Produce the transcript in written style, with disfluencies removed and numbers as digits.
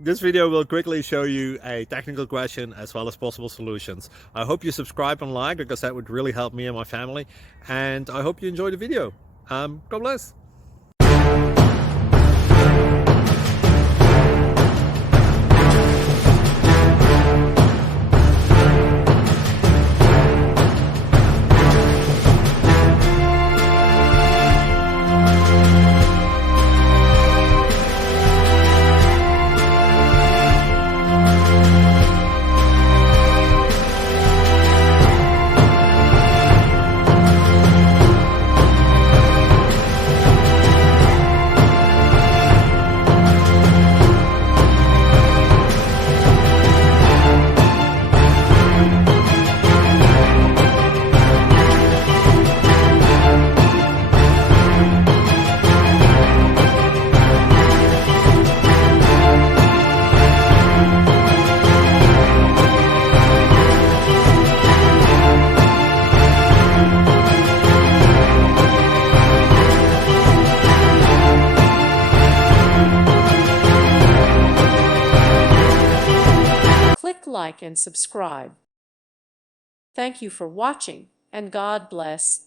This video will quickly show you a technical question as well as possible solutions. I hope you subscribe and like, because that would really help me and my family. And I hope you enjoy the video. God bless. Click like and subscribe. Thank you for watching, and God bless.